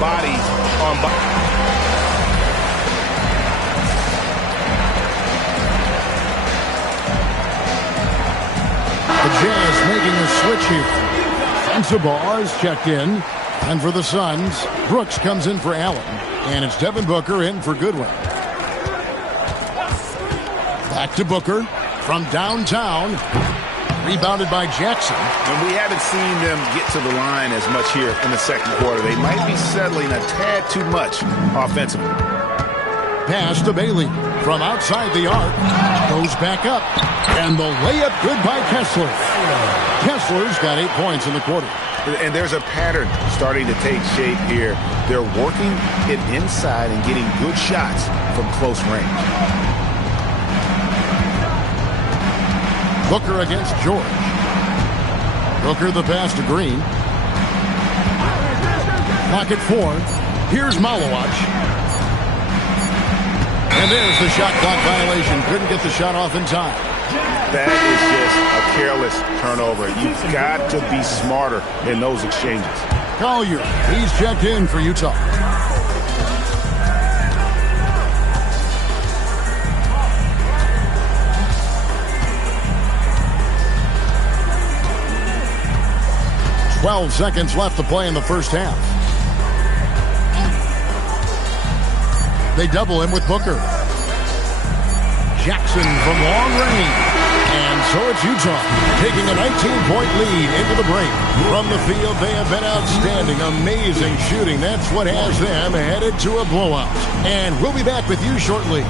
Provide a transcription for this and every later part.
body on body. The Jazz making a switch here. Sensabaugh is checked in. And for the Suns, Brooks comes in for Allen. And it's Devin Booker in for Goodwin. Back to Booker from downtown. Rebounded by Jackson. And we haven't seen them get to the line as much here in the second quarter. They might be settling a tad too much offensively. Pass to Bailey from outside the arc. Goes back up. And the layup good by Kessler. Kessler's got 8 points in the quarter. And there's a pattern starting to take shape here. They're working it inside and getting good shots from close range. Booker against George. Booker the pass to Green. Clock at 4. Here's Malawach. And there's the shot clock violation. Couldn't get the shot off in time. That is just a careless turnover. You've got to be smarter in those exchanges. Collier, he's checked in for Utah. Seconds left to play in the first half. They double him with Booker. Jackson from long range. And so it's Utah taking a 19-point lead into the break. From the field, they have been outstanding. Amazing shooting. That's what has them headed to a blowout. And we'll be back with you shortly.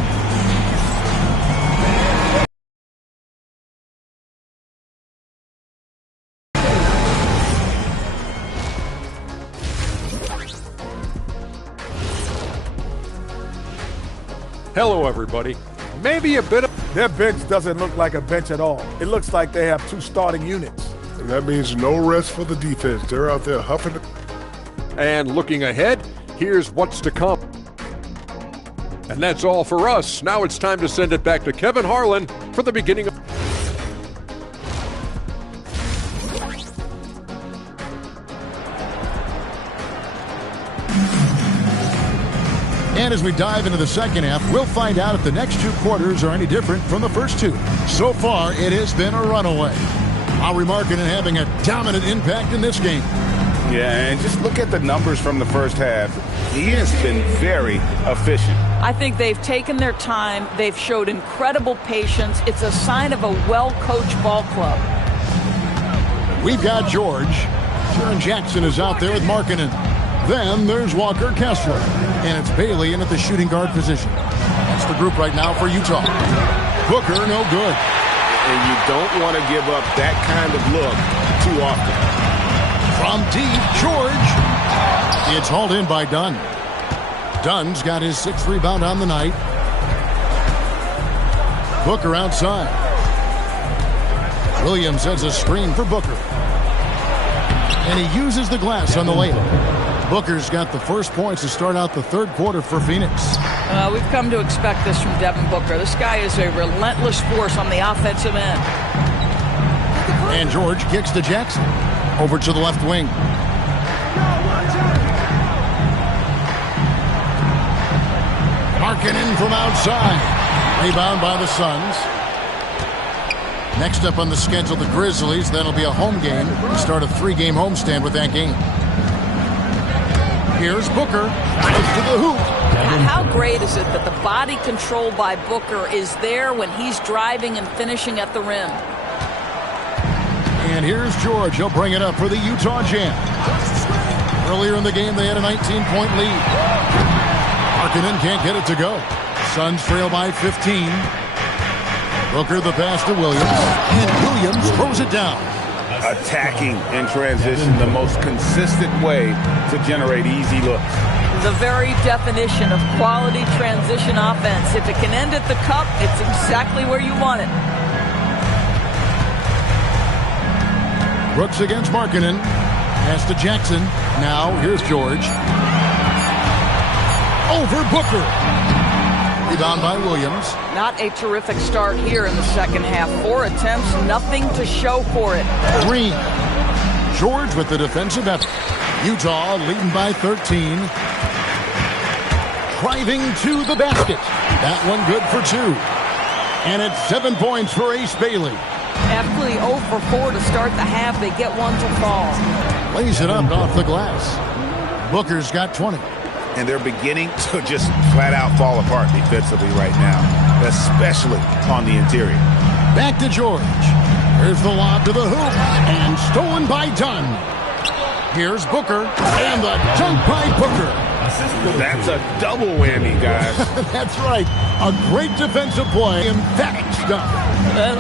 Hello, everybody. Maybe a bit of... Their bench doesn't look like a bench at all. It looks like they have 2 starting units. And that means no rest for the defense. They're out there huffing it. And looking ahead, here's what's to come. And that's all for us. Now it's time to send it back to Kevin Harlan for the beginning of... And as we dive into the second half, we'll find out if the next 2 quarters are any different from the first 2. So far, it has been a runaway. Lauri Markkanen having a dominant impact in this game. Yeah, and just look at the numbers from the first half. He has been very efficient. I think they've taken their time. They've showed incredible patience. It's a sign of a well-coached ball club. We've got George. Jaren Jackson is out there with Markkanen. Then there's Walker Kessler. And it's Bailey in at the shooting guard position. That's the group right now for Utah. Booker, no good. And you don't want to give up that kind of look too often. From deep, George. It's hauled in by Dunn. Dunn's got his 6th rebound on the night. Booker outside. Williams has a screen for Booker. And he uses the glass on the layup. Booker's got the first points to start out the third quarter for Phoenix. We've come to expect this from Devin Booker. This guy is a relentless force on the offensive end. And George kicks to Jackson. Over to the left wing. Markkanen from outside. Rebound by the Suns. Next up on the schedule, the Grizzlies. That'll be a home game. We start a 3-game homestand with that game. Here's Booker. Drives to the hoop. How great is it that the body control by Booker is there when he's driving and finishing at the rim? And here's George. He'll bring it up for the Utah Jam. Earlier in the game, they had a 19-point lead. Markkanen can't get it to go. Suns trail by 15. Booker the pass to Williams. And Williams throws it down. Attacking in transition, the most consistent way to generate easy looks. The very definition of quality transition offense. If it can end at the cup, it's exactly where you want it. Brooks against Markkanen. Pass to Jackson. Now here's George. Over Booker. Rebound by Williams. Not a terrific start here in the second half. 4 attempts, nothing to show for it. Green. George with the defensive effort. Utah leading by 13. Driving to the basket. That one good for 2. And it's 7 points for Ace Bailey. After 0 for 4 to start the half, they get one to fall. Lays it up off the glass. Booker's got 20. And they're beginning to just flat out fall apart defensively right now, especially on the interior. Back to George. Here's the lob to the hoop. And stolen by Dunn. Here's Booker. And the dunk by Booker. That's a double whammy, guys. That's right. A great defensive play. Emphatic stuff.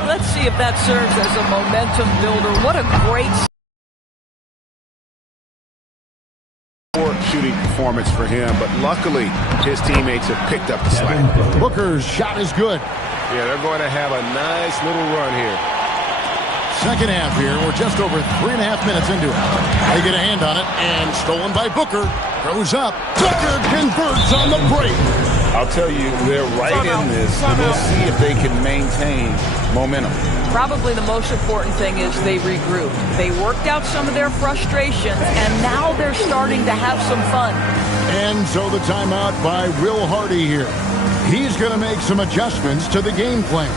Let's see if that serves as a momentum builder. What a great shooting performance for him, but luckily his teammates have picked up the slack. Booker's shot is good. Yeah, they're going to have a nice little run here. Second half here. We're just over 3.5 minutes into it. They get a hand on it, and stolen by Booker. Throws up. Booker converts on the break. I'll tell you, they're right in this. We'll see if they can maintain momentum. Probably the most important thing is they regrouped. They worked out some of their frustrations, and now they're starting to have some fun. And so the timeout by Will Hardy here. He's going to make some adjustments to the game plan.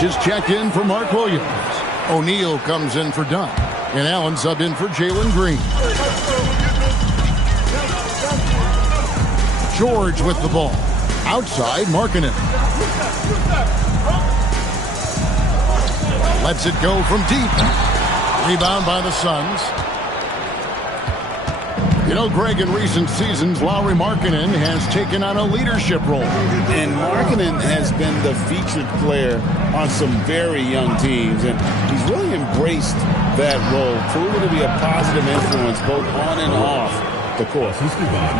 Just checked in for Mark Williams. O'Neal comes in for Dunn. And Allen subbed in for Jalen Green. George with the ball. Outside, Markkanen. Lets it go from deep. Rebound by the Suns. You know, Greg, in recent seasons, Lauri Markkanen has taken on a leadership role. And Markkanen has been the featured player on some very young teams, and he's really embraced that role, proven to be a positive influence both on and off the court.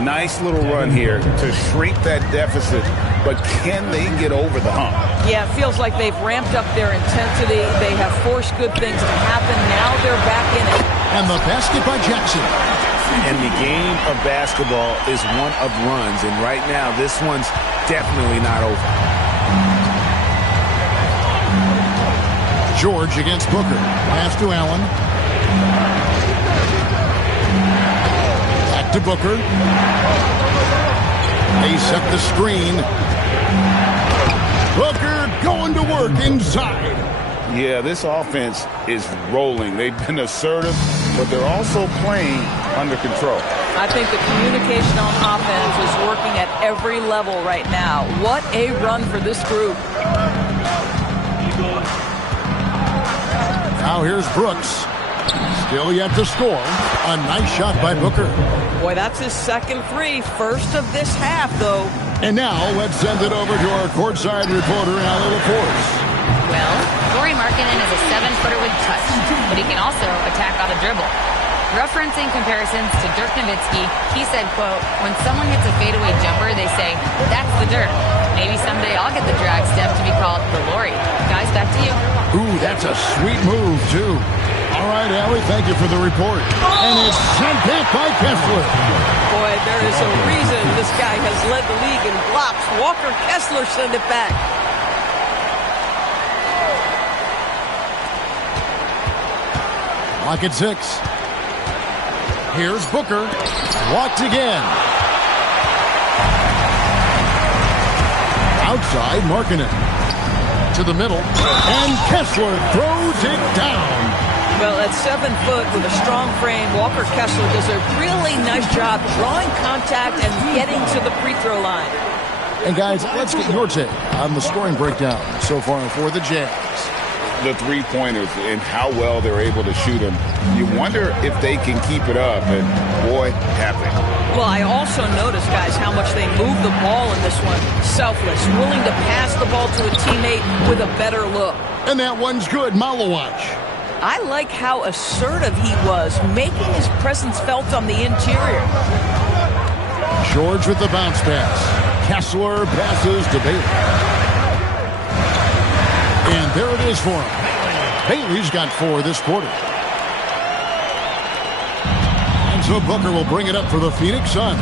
Nice little run here to shrink that deficit, but can they get over the hump? Yeah, it feels like they've ramped up their intensity. They have forced good things to happen. Now they're back in it. And the basket by Jackson. And the game of basketball is one of runs, and right now this one's definitely not over. George against Booker. Pass to Allen. Back to Booker. They set the screen. Booker going to work inside. Yeah, this offense is rolling. They've been assertive, but they're also playing under control. I think the communication on offense is working at every level right now. What a run for this group. Now here's Brooks. Still yet to score. A nice shot by Booker. Boy, that's his second three. First of this half, though. And now let's send it over to our courtside reporter, Allie LaForce. Well, Lauri Markkanen is a 7-footer with touch, but he can also attack on a dribble. Referencing comparisons to Dirk Nowitzki, he said, quote, when someone hits a fadeaway jumper, they say, that's the Dirk. Maybe someday I'll get the drag step to be called the Lauri. Guys, back to you. Ooh, that's a sweet move, too. All right, Allie, thank you for the report. And it's sent back by Kessler. Boy, there is a reason this guy has led the league in blocks. Walker Kessler sent it back. Lock at 6. Here's Booker. Walked again. Outside, Markkanen. To the middle. And Kessler throws it down. Well, at 7 foot with a strong frame, Walker Kessler does a really nice job drawing contact and getting to the free throw line. And guys, let's get your take on the scoring breakdown so far for the Jazz. The three-pointers and how well they're able to shoot them. You wonder if they can keep it up, and boy, have they. Well, I also noticed, guys, how much they move the ball in this one. Selfless, willing to pass the ball to a teammate with a better look. And that one's good, Malawach. I like how assertive he was, making his presence felt on the interior. George with the bounce pass. Kessler passes to Bailey. And there it is for him. Bailey's got 4 this quarter. And so Booker will bring it up for the Phoenix Suns.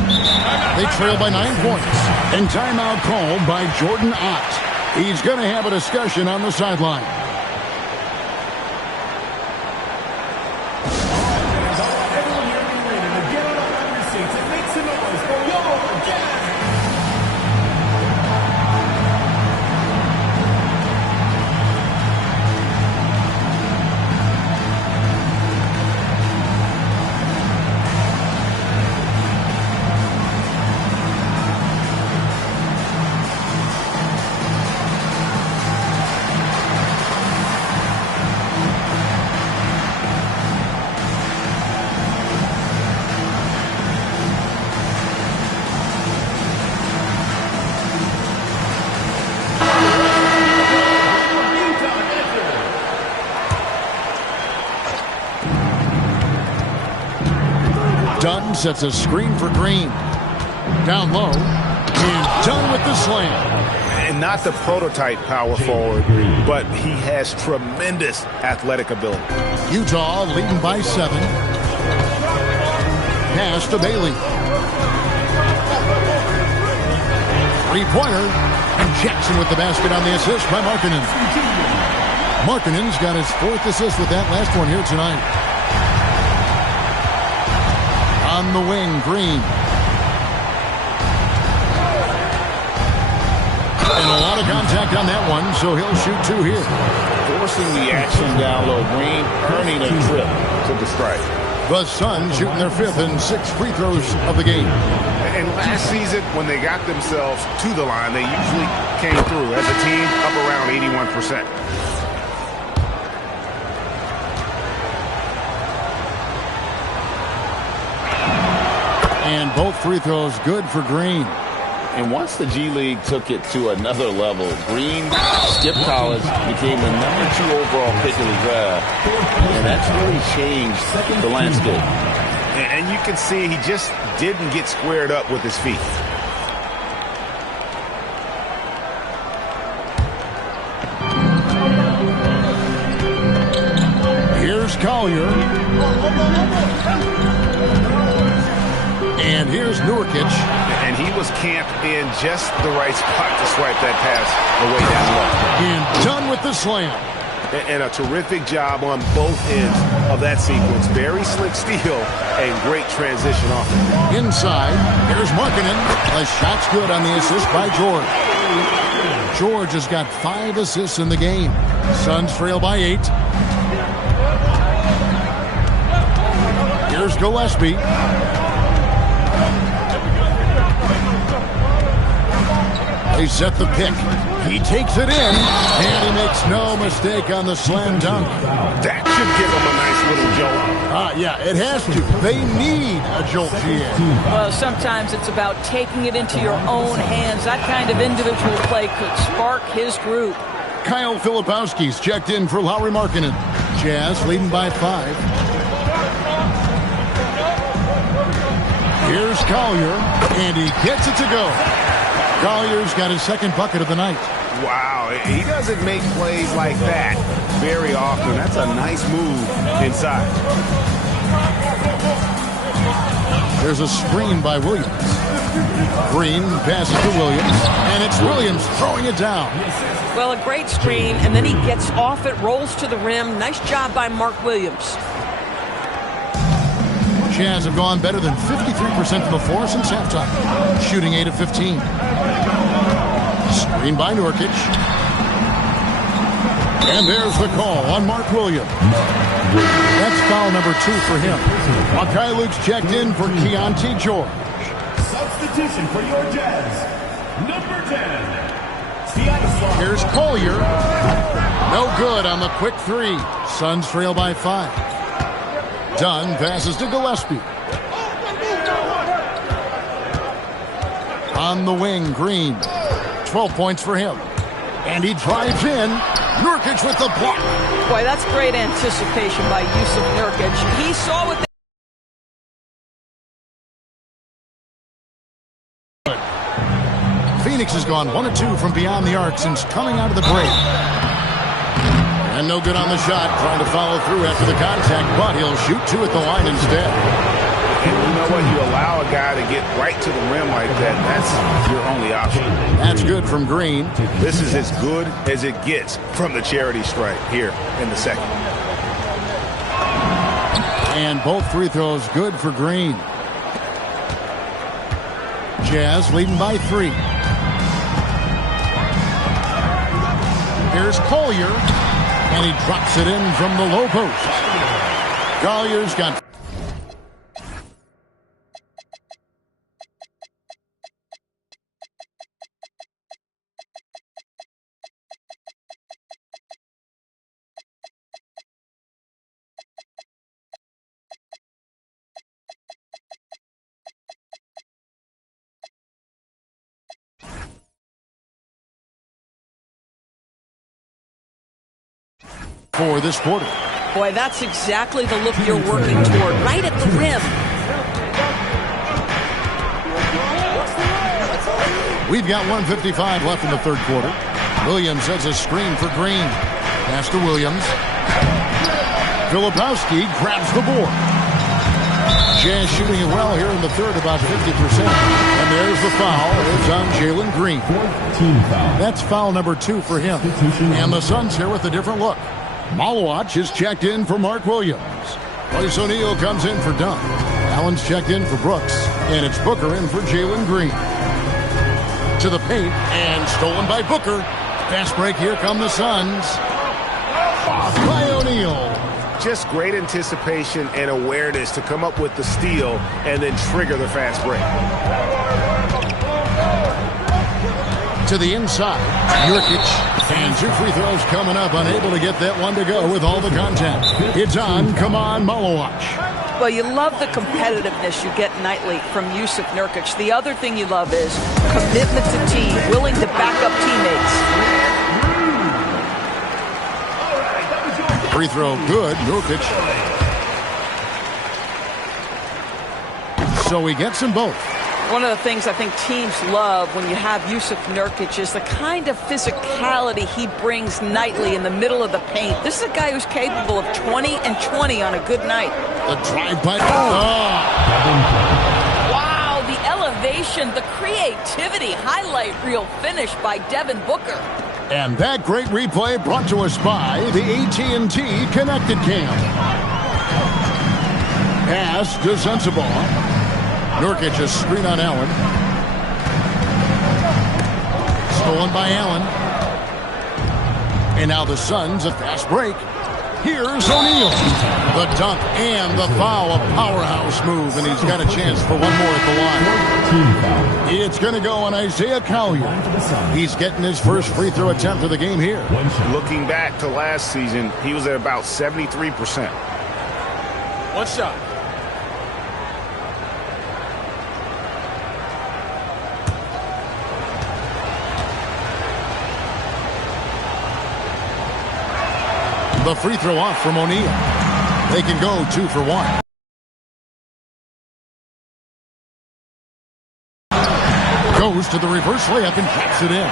They trail by 9 points. And timeout called by Jordan Ott. He's going to have a discussion on the sideline. Dunn sets a screen for Green. Down low. And Dunn with the slam. And not the prototype power forward, but he has tremendous athletic ability. Utah leading by 7. Pass to Bailey. 3-pointer. And Jackson with the basket on the assist by Markkanen. Markkanen's got his 4th assist with that last one here tonight. On the wing, Green. And a lot of contact on that one, so he'll shoot 2 here. Forcing the action down low. Green earning a trip to the strike. The Suns shooting their 5th and 6th free throws of the game. And last season, when they got themselves to the line, they usually came through as a team up around 81%. And both free throws good for Green. And once the G League took it to another level, Green skipped college, became the #2 overall pick in the draft. And that's really changed the landscape. And you can see he just didn't get squared up with his feet. Here's Collier. And here's Nurkic. And he was camped in just the right spot to swipe that pass away down low. And done with the slam. And a terrific job on both ends of that sequence. Very slick steal and great transition offense. Inside, here's Markkanen. The shot's good on the assist by George. George has got 5 assists in the game. Suns trail by 8. Here's Gillespie. They set the pick. He takes it in, and he makes no mistake on the slam dunk. That should give him a nice little jolt. Yeah, it has to. They need a jolt, GA. Well, sometimes it's about taking it into your own hands. That kind of individual play could spark his group. Kyle Filipowski's checked in for Lauri Markkanen. Jazz leading by 5. Here's Collier, and he gets it to go. Collier's got his 2nd bucket of the night. Wow, he doesn't make plays like that very often. That's a nice move inside. There's a screen by Williams. Green passes to Williams, and it's Williams throwing it down. Well, a great screen, and then he gets off it, rolls to the rim. Nice job by Mark Williams. Jazz have gone better than 53% from the floor since halftime, shooting 8 of 15. Screen by Nurkic. And there's the call on Mark Williams. That's foul number 2 for him. Luke's checked in for Keontae George. Substitution for your Jazz, number 10. Here's Collier. No good on the quick 3. Suns trail by 5. Dunn passes to Gillespie. On the wing, Green. 12 points for him. And he drives in. Nurkic with the block. Boy, that's great anticipation by Yusuf Nurkic. He saw what He's gone 1 of 2 from beyond the arc since coming out of the break. And no good on the shot, trying to follow through after the contact, but he'll shoot 2 at the line instead. And you know what? You allow a guy to get right to the rim like that, that's your only option. That's good from Green. This is as good as it gets from the charity stripe here in the second. And both free throws good for Green. Jazz leading by 3. Here's Collier, and he drops it in from the low post. Collier's got... for this quarter. Boy, that's exactly the look you're working toward, right at the rim. We've got 1:55 left in the third quarter. Williams sets a screen for Green. Pass to Williams. Filipowski grabs the board. Jazz shooting it well here in the third, about 50%. And there's the foul. It's on Jalen Green. That's foul number 2 for him. And the Suns here with a different look. Malawach is checked in for Mark Williams. Royce O'Neal comes in for Dunn. Allen's checked in for Brooks. And it's Booker in for Jalen Green. To the paint, and stolen by Booker. Fast break, here come the Suns. By O'Neal. Just great anticipation and awareness to come up with the steal and then trigger the fast break. To the inside, Nurkic. And 2 free throws coming up, unable to get that one to go with all the contact. It's on, come on, Malawach. Well, you love the competitiveness you get nightly from Yusuf Nurkic. The other thing you love is commitment to team, willing to back up teammates. Free throw good, Nurkic. So he gets them both. One of the things I think teams love when you have Yusuf Nurkic is the kind of physicality he brings nightly in the middle of the paint. This is a guy who's capable of 20 and 20 on a good night. The drive by... Wow, the elevation, the creativity, highlight reel finish by Devin Booker. And that great replay brought to us by the AT&T Connected Cam. Pass to Sensabaugh. Nurkic a screen on Allen. Stolen by Allen. And now the Suns, a fast break. Here's O'Neal. The dunk and the foul, a powerhouse move, and he's got a chance for one more at the line. It's going to go on Isaiah Collier. He's getting his first free throw attempt of the game here. Looking back to last season, he was at about 73%. One shot. The free throw off from O'Neal. They can go 2 for 1. Goes to the reverse layup and taps it in.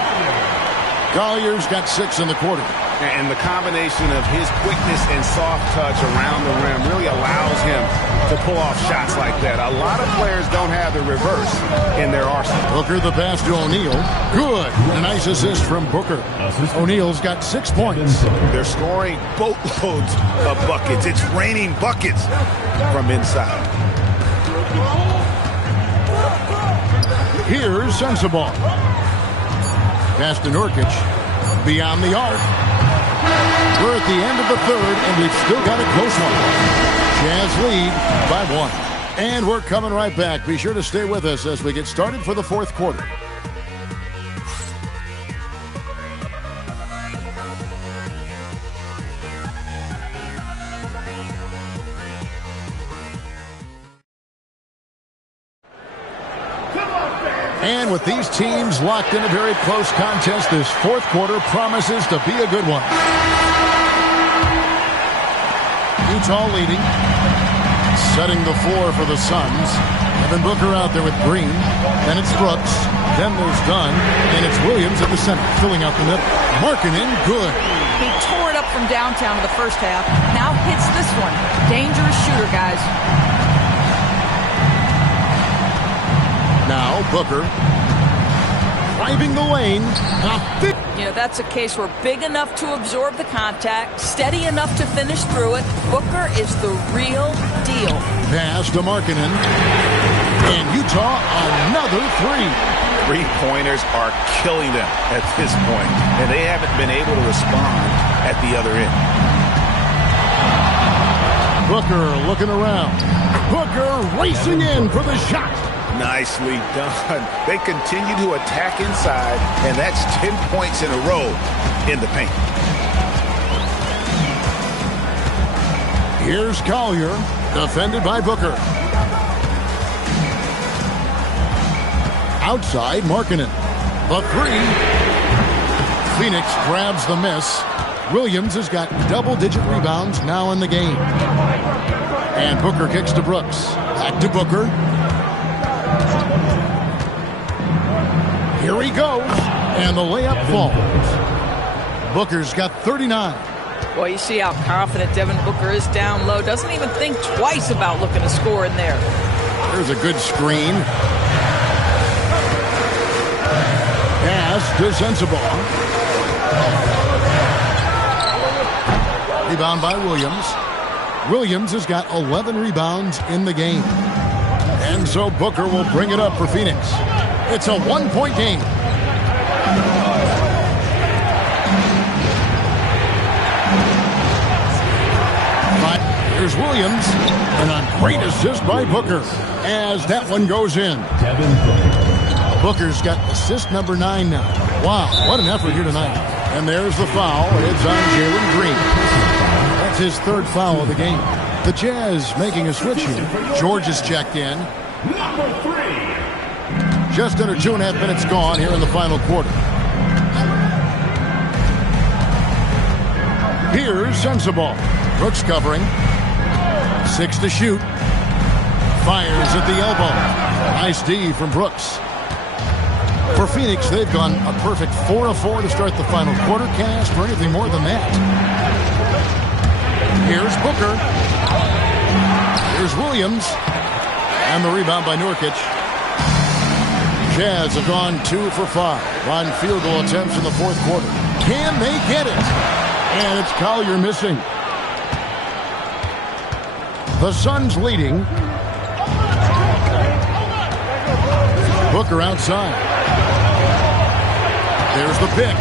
Collier's got 6 in the quarter. And the combination of his quickness and soft touch around the rim really allows him to pull off shots like that. A lot of players don't have the reverse in their arsenal. Booker the pass to O'Neal. Good. A nice assist from Booker. O'Neal's got 6 points. They're scoring boatloads of buckets. It's raining buckets from inside. Here's Sensabaugh. Pass to Nurkic. Beyond the arc. We're at the end of the third, and we've still got a close one. Jazz lead by 1. And we're coming right back. Be sure to stay with us as we get started for the fourth quarter. And with these teams locked in a very close contest, this fourth quarter promises to be a good one. Utah leading. Setting the floor for the Suns. Devin Booker out there with Green. Then it's Brooks. Then there's Dunn, and it's Williams at the center, filling out the middle. Markkanen, good. He tore it up from downtown in the first half. Now hits this one. Dangerous shooter, guys. Now Booker. Driving the lane. You know, that's a case where big enough to absorb the contact, steady enough to finish through it. Booker is the real deal. Pass to Markkanen. And Utah, another three. Three-pointers are killing them at this point, and they haven't been able to respond at the other end. Booker looking around. Booker racing in for the shot. Nicely done. They continue to attack inside, and that's 10 points in a row in the paint. Here's Collier, defended by Booker. Outside, Markkanen. The three. Phoenix grabs the miss. Williams has got double-digit rebounds now in the game. And Booker kicks to Brooks. Back to Booker. Here he goes. And the layup falls. Booker's got 39. Well, you see how confident Devin Booker is down low. Doesn't even think twice about looking to score in there. There's a good screen. Pass to Sensabaugh. Rebound by Williams. Williams has got 11 rebounds in the game. And so Booker will bring it up for Phoenix. It's a one-point game. Here's Williams. And a great assist by Booker as that one goes in. Booker's got assist number 9 now. Wow, what an effort here tonight. And there's the foul. It's on Jalen Green. That's his third foul of the game. The Jazz making a switch here. George is checked in. Number 3. Just under 2.5 minutes gone here in the final quarter. Here's Sensabaugh. Brooks covering. 6 to shoot. Fires at the elbow. Nice D from Brooks. For Phoenix, they've gone a perfect 4 of 4 to start the final quarter. Can't ask for anything more than that. Here's Booker. Here's Williams. And the rebound by Nurkic. Jazz have gone 2 for 5 on field goal attempts in the fourth quarter. Can they get it? And it's Collier missing. The Suns leading. Booker outside. There's the pick.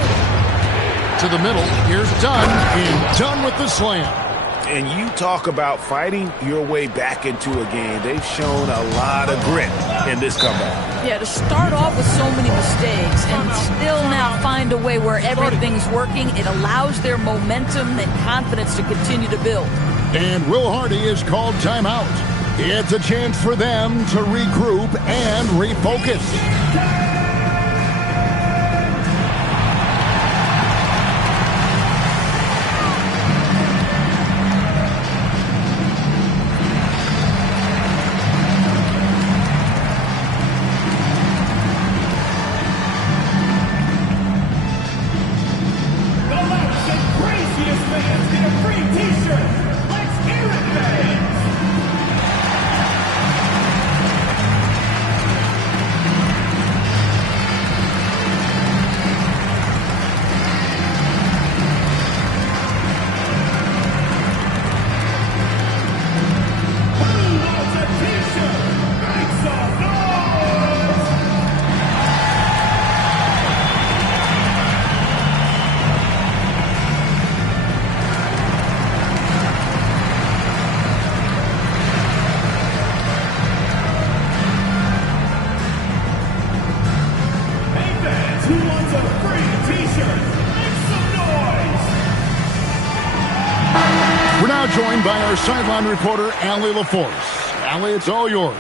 To the middle. Here's Dunn. And Dunn with the slam. And you talk about fighting your way back into a game. They've shown a lot of grit in this comeback. Yeah, to start off with so many mistakes and still now find a way where everything's working, it allows their momentum and confidence to continue to build. And Will Hardy is called timeout. It's a chance for them to regroup and refocus. Joined by our sideline reporter, Allie LaForce. Allie, it's all yours.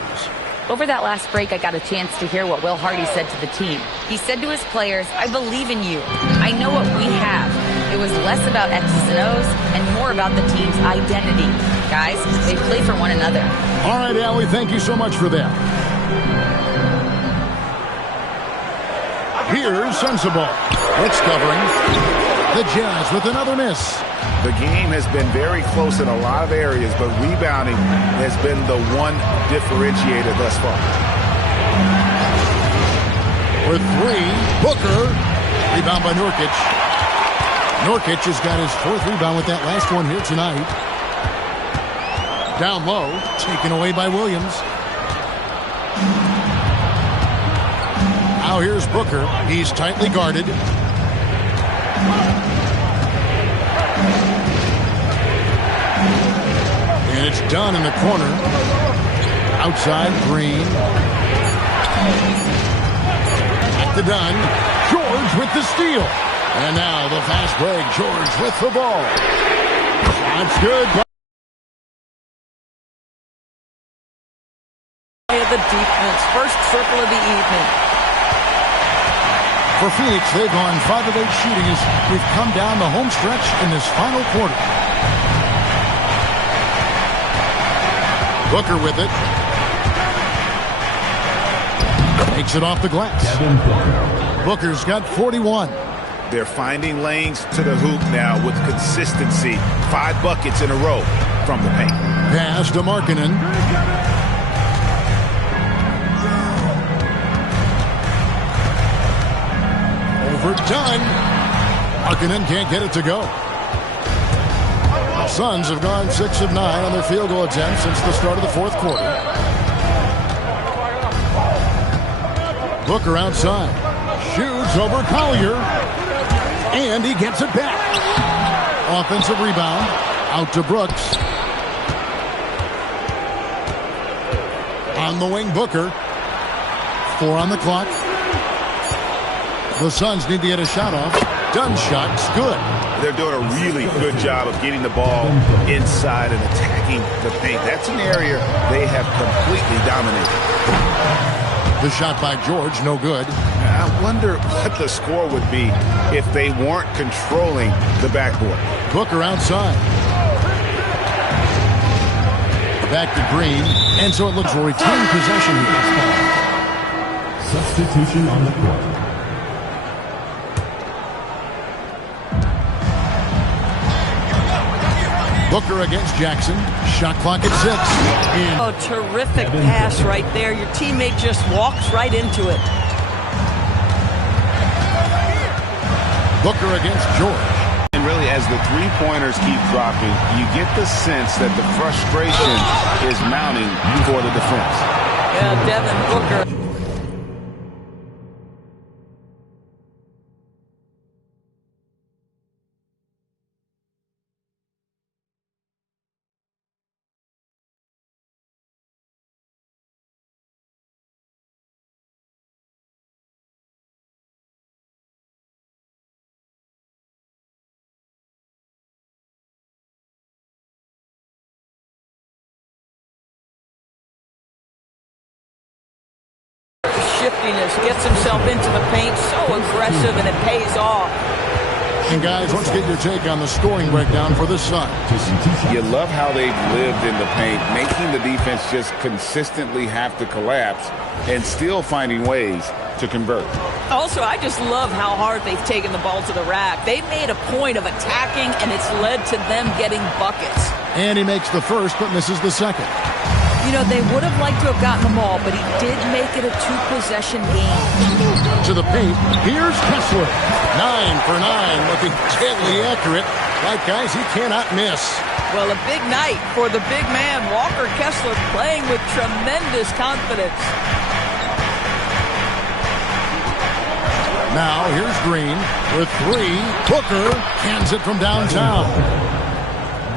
Over that last break, I got a chance to hear what Will Hardy said to the team. He said to his players, "I believe in you. I know what we have." It was less about X's and O's and more about the team's identity. Guys, they play for one another. All right, Allie, thank you so much for that. Here's Sensible. It's covering. The Jazz with another miss. The game has been very close in a lot of areas, but rebounding has been the one differentiator thus far. For three, Booker. Rebound by Nurkic. Nurkic has got his fourth rebound with that last one here tonight. Down low, taken away by Williams. Now here's Booker. He's tightly guarded. And it's done in the corner. Outside, Green. At the Dunn. George with the steal. And now the fast break. George with the ball. That's good. The defense. First triple of the evening. For Phoenix, they've gone 5 of 8 shooting as we've come down the home stretch in this final quarter. Booker with it. Takes it off the glass. Booker's got 41. They're finding lanes to the hoop now with consistency. 5 buckets in a row from the paint. Pass to Markkanen. Overdone. Markkanen can't get it to go. The Suns have gone 6 of 9 on their field goal attempts since the start of the fourth quarter. Booker outside. Shoots over Collier. And he gets it back. Offensive rebound. Out to Brooks. On the wing, Booker. 4 on the clock. The Suns need to get a shot off. Dunn shot's good. They're doing a really good job of getting the ball inside and attacking the paint. That's an area they have completely dominated. The shot by George, no good. I wonder what the score would be if they weren't controlling the backboard. Booker outside. Back to Green. And so it looks we'll retain possession here. Substitution on the court. Booker against Jackson. Shot clock at 6. Oh, terrific pass right there. Your teammate just walks right into it. Booker against George. And really, as the three-pointers keep dropping, you get the sense that the frustration is mounting for the defense. Yeah, Devin Booker. Shiftiness, gets himself into the paint, so aggressive, and it pays off. And guys, let's get your take on the scoring breakdown for this side. You love how they've lived in the paint, making the defense just consistently have to collapse and still finding ways to convert. Also, I just love how hard they've taken the ball to the rack. They've made a point of attacking, and it's led to them getting buckets. And he makes the first, but misses the second. You know, they would have liked to have gotten them all, but he did make it a 2-possession game. To the paint, here's Kessler. 9 for 9, looking deadly accurate. Right, guys, he cannot miss. Well, a big night for the big man, Walker Kessler, playing with tremendous confidence. Now, here's Green with 3. Booker cans it from downtown.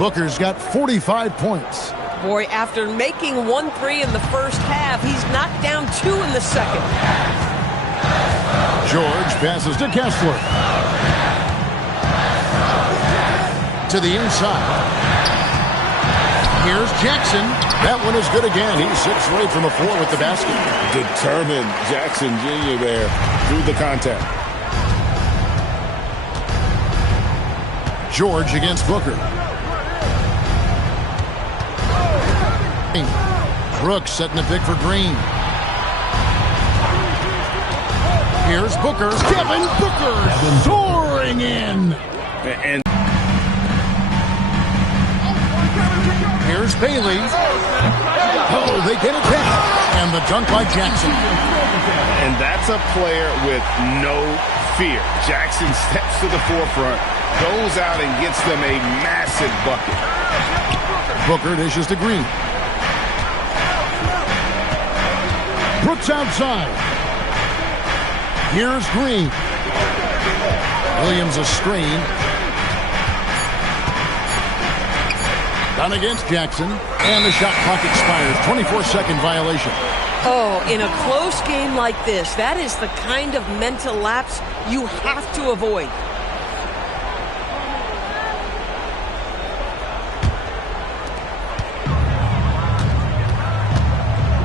Booker's got 45 points. Boy, after making 1 3 in the first half, he's knocked down 2 in the second. George passes to Kessler. To the inside. Here's Jackson. That one is good again. He sits right from the floor with the basket. Determined Jackson Jr. there through the contact. George against Booker. Brooks setting the pick for Green. Here's Booker. Devin Booker soaring in. And here's Bailey. Oh, they get it back. And the dunk by Jackson. And that's a player with no fear. Jackson steps to the forefront, goes out and gets them a massive bucket. Booker dishes to Green. Brooks outside. Here's Green. Williams a screen. Down against Jackson. And the shot clock expires. 24-second violation. Oh, in a close game like this, that is the kind of mental lapse you have to avoid.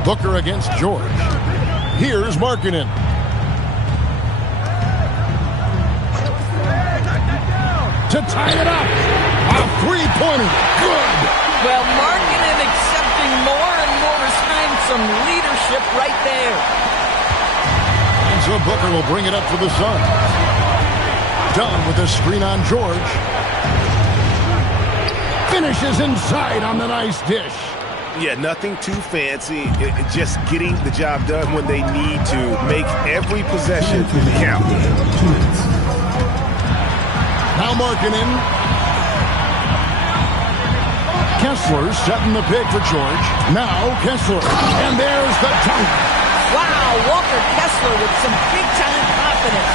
Booker against George. Here's Markkanen. To tie it up. A three-pointer. Good. Well, Markkanen accepting more and more time, some leadership right there. And so Booker will bring it up for the Suns. Dunn with a screen on George. Finishes inside on the nice dish. Yeah, nothing too fancy. Just getting the job done when they need to. Make every possession count. Now Markkanen. Kessler setting the pick for George. Now Kessler. And there's the dunk. Wow, Walker Kessler with some big-time confidence.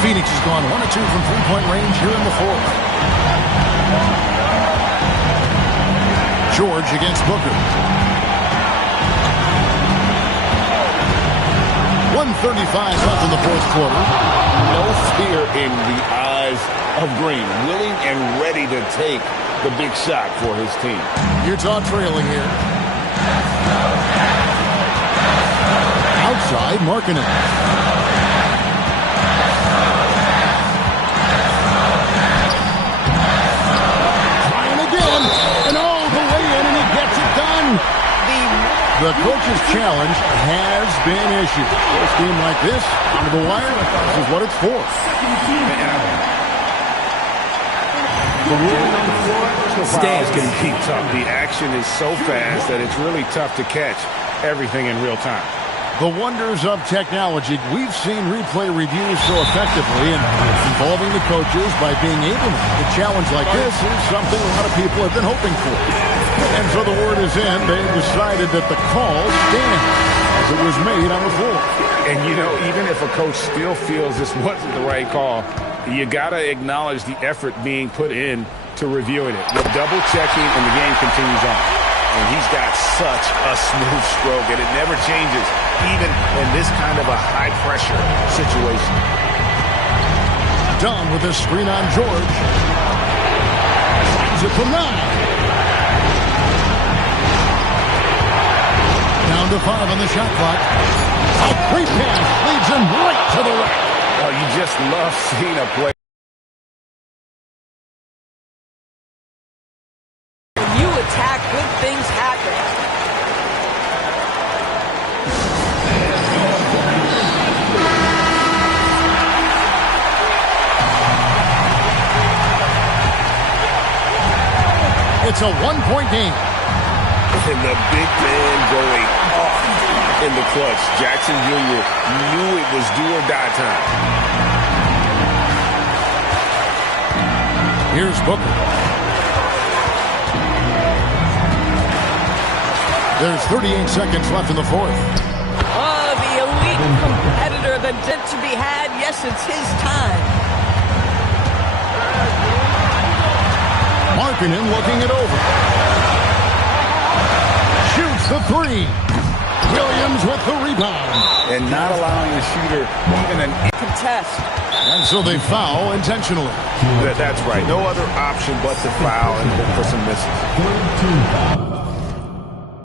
Phoenix has gone 1 of 2 from three-point range here in the fourth. George against Booker. 1:35 left in the fourth quarter. No fear in the eyes of Green. Willing and ready to take the big shot for his team. Utah trailing here. Outside, Markkanen. Trying again. And all the way in, and he gets it done. The coach's challenge has been issued. A game like this, under the wire, this is what it's for. The ruling on the floor, stands can keep tough. The action is so fast that it's really tough to catch everything in real time. The wonders of technology. We've seen replay reviews so effectively and involving the coaches by being able to make a challenge like this is something a lot of people have been hoping for. And so the word is in. They've decided that the call stands as it was made on the floor. And, you know, even if a coach still feels this wasn't the right call, you got to acknowledge the effort being put in to reviewing it. With double-checking, and the game continues on. And he's got such a smooth stroke, and it never changes, even in this kind of a high-pressure situation. Dunn with a screen on George. Sends it from 9. Down to 5 on the shot clock. A quick pass leads him right to the rack. Oh, you just love seeing a play. When you attack, good things happen. It's a one-point game. And the big man going off in the clutch. Jackson Jr. knew it was do or die time. Here's Booker. There's 38 seconds left in the fourth. Oh, the elite competitor, the dent to be had. Yes, it's his time. Markkanen looking it over. Shoots the three. Williams with the rebound. And not allowing the shooter even an Contest. And so they foul intentionally. That's right. No other option but to foul and look for some misses.